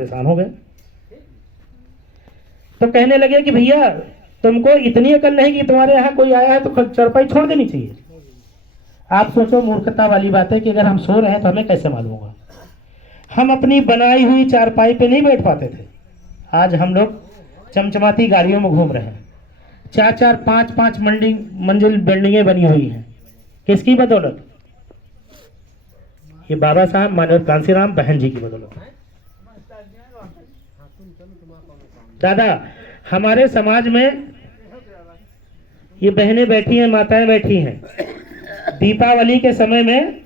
परेशान हो गए। तो कहने लगे कि भैया तुमको इतनी अकल नहीं कि तुम्हारे यहाँ कोई आया है तो चारपाई छोड़ देनी चाहिए। आप सोचो मूर्खता वाली बात है कि अगर हम सो रहे हैं तो हमें कैसे मालूम होगा। हम अपनी बनाई हुई चारपाई पे नहीं बैठ पाते थे। आज हम लोग चमचमाती गाड़ियों में घूम रहे हैं। 4-4 5-5 मंजिल बिल्डिंगें बनी हुई हैं। किसकी बदौलत? ये बाबा साहब मानव कांसीराम बहन जी की बदौलत। दादा हमारे समाज में ये बहनें बैठी हैं, माताएं बैठी हैं। दीपावली के समय में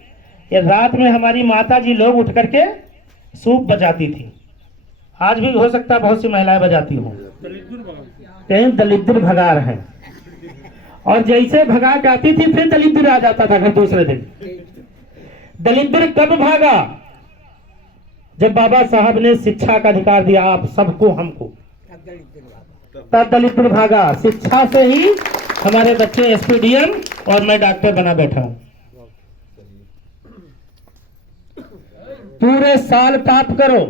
ये रात में हमारी माता जी लोग उठ करके सूप बजाती थी। आज भी हो सकता है बहुत सी महिलाएं बजाती हों। कहीं दलिद्र भगार हैं, और जैसे भगा के आती थी फिर दलिद्र आ जाता था घर दूसरे दिन। दलिद्र कब भागा? जब बाबा साहब ने शिक्षा का अधिकार दिया आप सबको, हमको, तब दलिद्र भागा। शिक्षा से ही हमारे बच्चे एसपीडीएम और मैं डॉक्टर बना बैठा हूं। पूरे साल पाप करो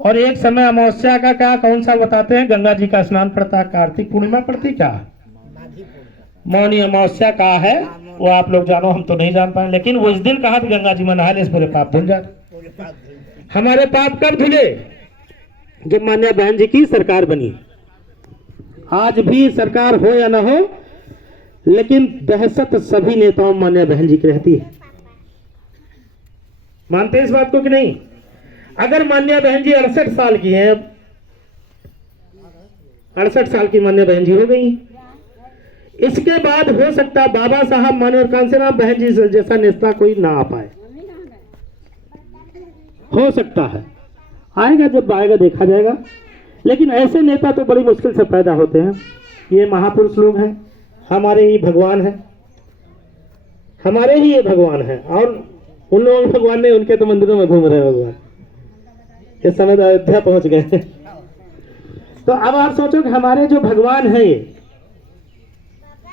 और एक समय अमावस्या का क्या कौन सा बताते हैं? गंगा जी का स्नान पड़ता है, कार्तिक पूर्णिमा पड़ती, क्या मौनी अमावस्या कहा है वो आप लोग जानो, हम तो नहीं जान पाए। लेकिन वो इस दिन कहा कि गंगा जी में नहा ले, इस पूरे पाप धुल जाते। हमारे पाप कब धुले? जब मान्या बहन जी की सरकार बनी। आज भी सरकार हो या ना हो, लेकिन दहशत सभी नेताओं मान्या बहन जी की रहती है। मानते हैं इस बात को कि नहीं? अगर मान्या बहन जी 68 साल की हैं, 68 साल की मान्या बहन जी हो गई, इसके बाद हो सकता है बाबा साहब मानव कांसीराम बहन जी जैसा नेता कोई ना आ पाए। हो सकता है, आएगा जब आएगा देखा जाएगा। लेकिन ऐसे नेता तो बड़ी मुश्किल से पैदा होते हैं। ये महापुरुष लोग हैं, हमारे ही भगवान हैं, हमारे ही ये भगवान हैं। और उन लोगों के भगवान नहीं, उनके तो मंदिरों में घूम रहे हैं भगवान। इस समय अयोध्या पहुंच गए। तो अब आप सोचो कि हमारे जो भगवान हैं ये,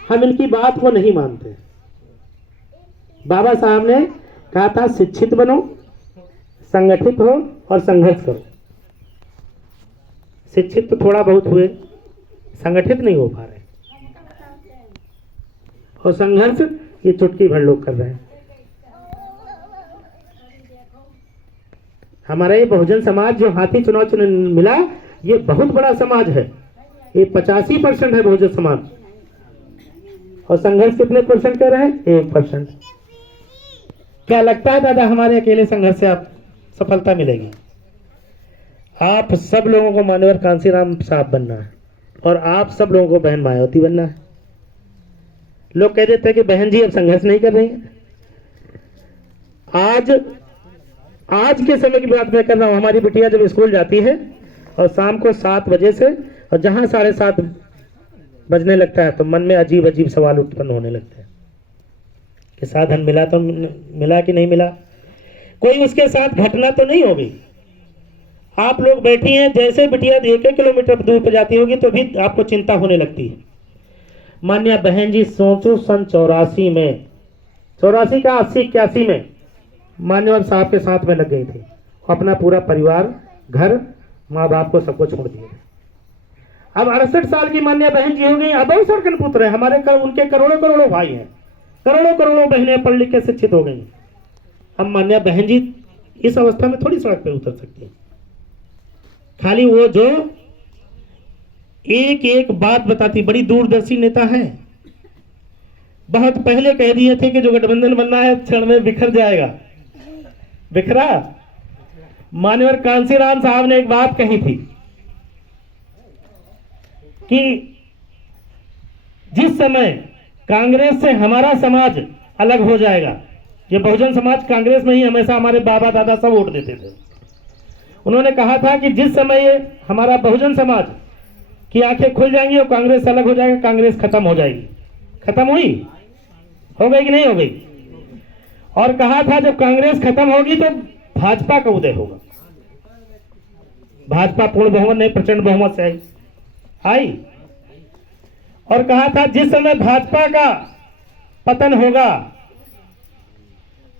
हम इनकी बात को नहीं मानते। बाबा साहब ने कहा था शिक्षित बनो, संगठित हो और संघर्ष करो। शिक्षित तो थोड़ा बहुत हुए, संगठित नहीं हो पा रहे, और संघर्ष ये चुटकी भर लोग कर रहे हैं। हमारा ये बहुजन समाज जो हाथी चुनाव मिला, ये बहुत बड़ा समाज है। ये 85% है बहुजन समाज, और संघर्ष कितने परसेंट कर रहे हैं? 1%। क्या लगता है दादा हमारे अकेले संघर्ष से आप सफलता मिलेगी? आप सब लोगों को मान्यवर कांसीराम साहब बनना है, और आप सब लोगों को बहन मायावती बनना है। लोग कह देते हैं कि बहन जी अब संघर्ष नहीं कर रही है। आज के समय की बात मैं कर रहा हूं। हमारी बिटिया जब स्कूल जाती है और शाम को 7 बजे से, और जहां 7:30 बजने लगता है तो मन में अजीब अजीब सवाल उत्पन्न होने लगते हैं कि साधन मिला तो मिला कि नहीं मिला, कोई उसके साथ घटना तो नहीं होगी। आप लोग बैठी हैं, जैसे बिटिया 1-1 किलोमीटर दूर पर जाती होगी तो भी आपको चिंता होने लगती है। मान्या बहन जी सोचो सन 84 में, 84 का 80-81 में मान्यवर साहब के साथ में लग गई थी। अपना पूरा परिवार, घर, माँ बाप को सबको छोड़ दिए। अब 68 साल की मान्या बहन जी हो गई, अब अवसर कन पुत्र है हमारे उनके करोड़ों करोड़ों भाई हैं, करोड़ों करोड़ों बहनें पढ़ लिख के शिक्षित हो गई। अब मान्या बहन जी इस अवस्था में थोड़ी सड़क पे उतर सकती है। खाली वो जो एक एक बात बताती, बड़ी दूरदर्शी नेता है। बहुत पहले कह दिए थे कि जो गठबंधन बनना है क्षण में बिखर जाएगा, बिखरा। मान्यवर कांसीराम साहब ने एक बात कही थी कि जिस समय कांग्रेस से हमारा समाज अलग हो जाएगा, ये बहुजन समाज कांग्रेस में ही हमेशा हमारे बाबा दादा सब वोट देते थे। उन्होंने कहा था कि जिस समय ये हमारा बहुजन समाज की आंखें खुल जाएंगी और कांग्रेस अलग हो जाएगा, कांग्रेस खत्म हो जाएगी। खत्म हुई? हो गई कि नहीं हो गई? और कहा था जब कांग्रेस खत्म होगी तो भाजपा का उदय होगा। भाजपा पूर्ण बहुमत नहीं, प्रचंड बहुमत से आई। और कहा था जिस समय भाजपा का पतन होगा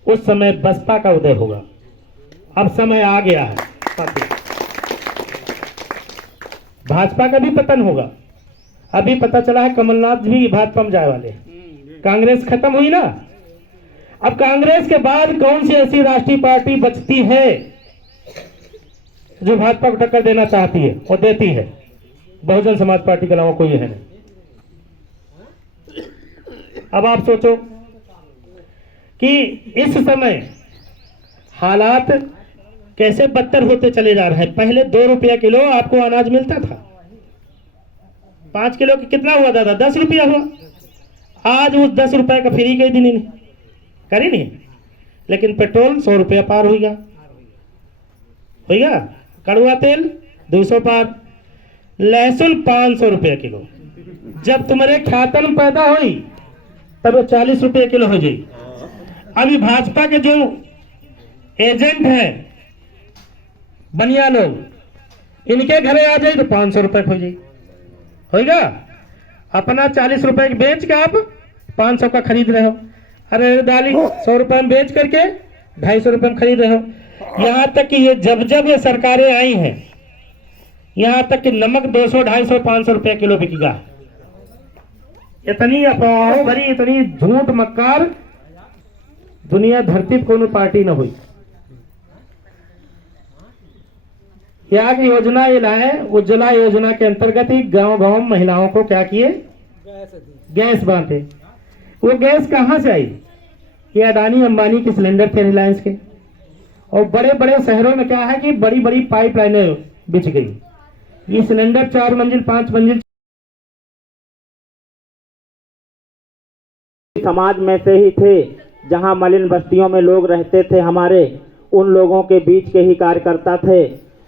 उस समय बसपा का उदय होगा। अब समय आ गया है, भाजपा का भी पतन होगा। अभी पता चला है कमलनाथ भी भाजपा में जाए वाले, कांग्रेस खत्म हुई ना। अब कांग्रेस के बाद कौन सी ऐसी राष्ट्रीय पार्टी बचती है जो भाजपा को टक्कर देना चाहती है और देती है? बहुजन समाज पार्टी के अलावा कोई है नहीं। अब आप सोचो कि इस समय हालात कैसे बदतर होते चले जा रहे हैं। पहले 2 रुपया किलो आपको अनाज मिलता था, 5 किलो की कितना हुआ दादा? 10 रुपया हुआ। आज उस 10 रुपए का फ्री कई दिन करी नहीं, लेकिन पेट्रोल 100 रुपया पार हो गया, कड़वा तेल 200 पार, लहसुन 500 रुपया किलो। जब तुम्हारे खाते में पैदा हुई तब 40 रुपये किलो हो जाई। अभी भाजपा के जो एजेंट है बनिया लोग, इनके घरे आ जाए तो 500 रुपए हो जाए, होगा। अपना 40 रुपए बेच के आप 500 का खरीद रहे हो। अरे दाली 100 रुपए में बेच करके 250 रुपए में खरीद रहे हो। यहाँ तक कि ये जब ये सरकारें आई हैं, यहाँ तक कि नमक 200, 250, 500 रुपए किलो बिकेगा। इतनी अफवाहों भरी, इतनी झूठ मक्कार दुनिया धरती पर कोई पार्टी न हुई। क्या की योजना ये लाए, उज्ज्वला योजना के अंतर्गत ही गांव-गांव महिलाओं को क्या किए? गैस बांटे। वो गैस कहां से आई? ये अडानी अंबानी के सिलेंडर थे रिलायंस के। और बड़े बड़े शहरों में क्या है कि बड़ी बड़ी पाइपलाइनें बिछ गई। ये सिलेंडर 4 मंजिल 5 मंजिल समाज में से ही थे, जहां मलिन बस्तियों में लोग रहते थे हमारे, उन लोगों के बीच के ही कार्यकर्ता थे।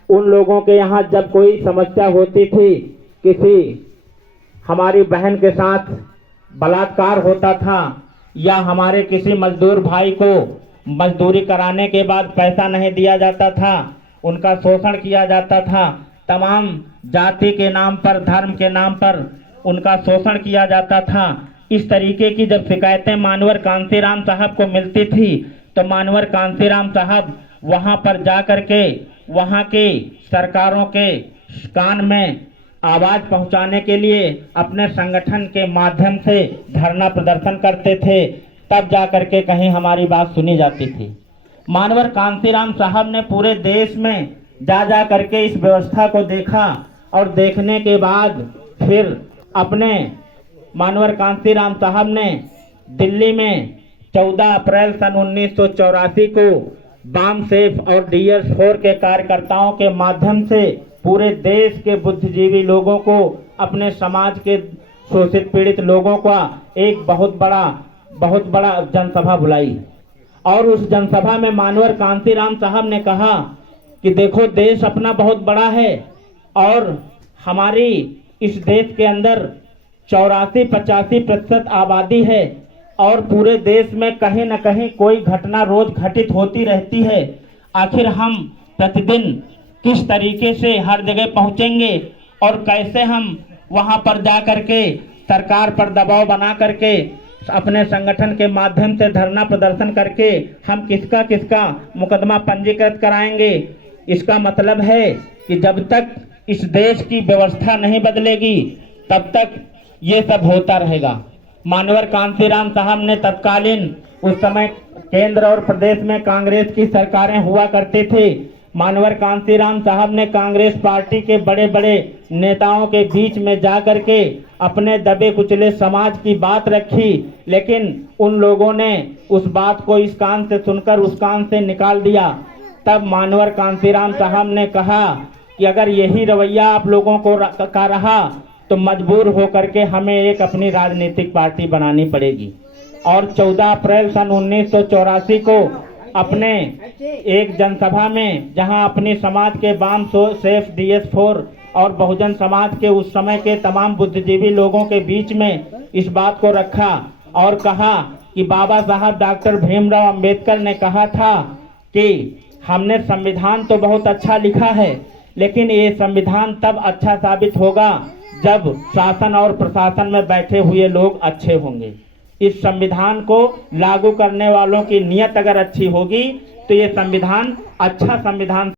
उन लोगों के यहाँ जब कोई समस्या होती थी, किसी हमारी बहन के साथ बलात्कार होता था या हमारे किसी मजदूर भाई को मजदूरी कराने के बाद पैसा नहीं दिया जाता था, उनका शोषण किया जाता था, तमाम जाति के नाम पर, धर्म के नाम पर उनका शोषण किया जाता था। इस तरीके की जब शिकायतें मानवर कांसीराम साहब को मिलती थी तो मानवर कांसीराम साहब वहां पर जा करके वहां के सरकारों के कान में आवाज पहुंचाने के लिए अपने संगठन के माध्यम से धरना प्रदर्शन करते थे, तब जा करके कहीं हमारी बात सुनी जाती थी। मानवर कांसीराम साहब ने पूरे देश में जा करके इस व्यवस्था को देखा और देखने के बाद फिर अपने मानवर कांसीराम साहब ने दिल्ली में 14 अप्रैल सन 1984 को बाम सेफ और DS4 के कार्यकर्ताओं के माध्यम से पूरे देश के बुद्धिजीवी लोगों को, अपने समाज के शोषित पीड़ित लोगों का एक बहुत बड़ा जनसभा बुलाई। और उस जनसभा में मानवर कांसीराम साहब ने कहा कि देखो, देश अपना बहुत बड़ा है और हमारी इस देश के अंदर 84-85% आबादी है और पूरे देश में कहीं न कहीं कोई घटना रोज घटित होती रहती है। आखिर हम प्रतिदिन किस तरीके से हर जगह पहुंचेंगे और कैसे हम वहां पर जा करके सरकार पर दबाव बना करके अपने संगठन के माध्यम से धरना प्रदर्शन करके हम किसका मुकदमा पंजीकृत कराएंगे। इसका मतलब है कि जब तक इस देश की व्यवस्था नहीं बदलेगी तब तक ये सब होता रहेगा। मानवर कांसीराम साहब ने तत्कालीन उस समय केंद्र और प्रदेश में कांग्रेस की सरकारें हुआ करते थे। मानवर कांसीराम साहब ने कांग्रेस पार्टी के बड़े बड़े नेताओं के बीच में जा करके अपने दबे कुचले समाज की बात रखी, लेकिन उन लोगों ने उस बात को इस कान से सुनकर उस कान से निकाल दिया। तब मानवर कांसीराम साहब ने कहा कि अगर यही रवैया आप लोगों को का रहा तो मजबूर होकर के हमें एक अपनी राजनीतिक पार्टी बनानी पड़ेगी। और 14 अप्रैल सन 1984 को अपने एक जनसभा में, जहां अपने समाज के बाम सेफ DS4 और बहुजन समाज के उस समय के तमाम बुद्धिजीवी लोगों के बीच में इस बात को रखा और कहा कि बाबा साहब डॉक्टर भीमराव अंबेडकर ने कहा था कि हमने संविधान तो बहुत अच्छा लिखा है, लेकिन ये संविधान तब अच्छा साबित होगा जब शासन और प्रशासन में बैठे हुए लोग अच्छे होंगे। इस संविधान को लागू करने वालों की नीयत अगर अच्छी होगी तो ये संविधान अच्छा संविधान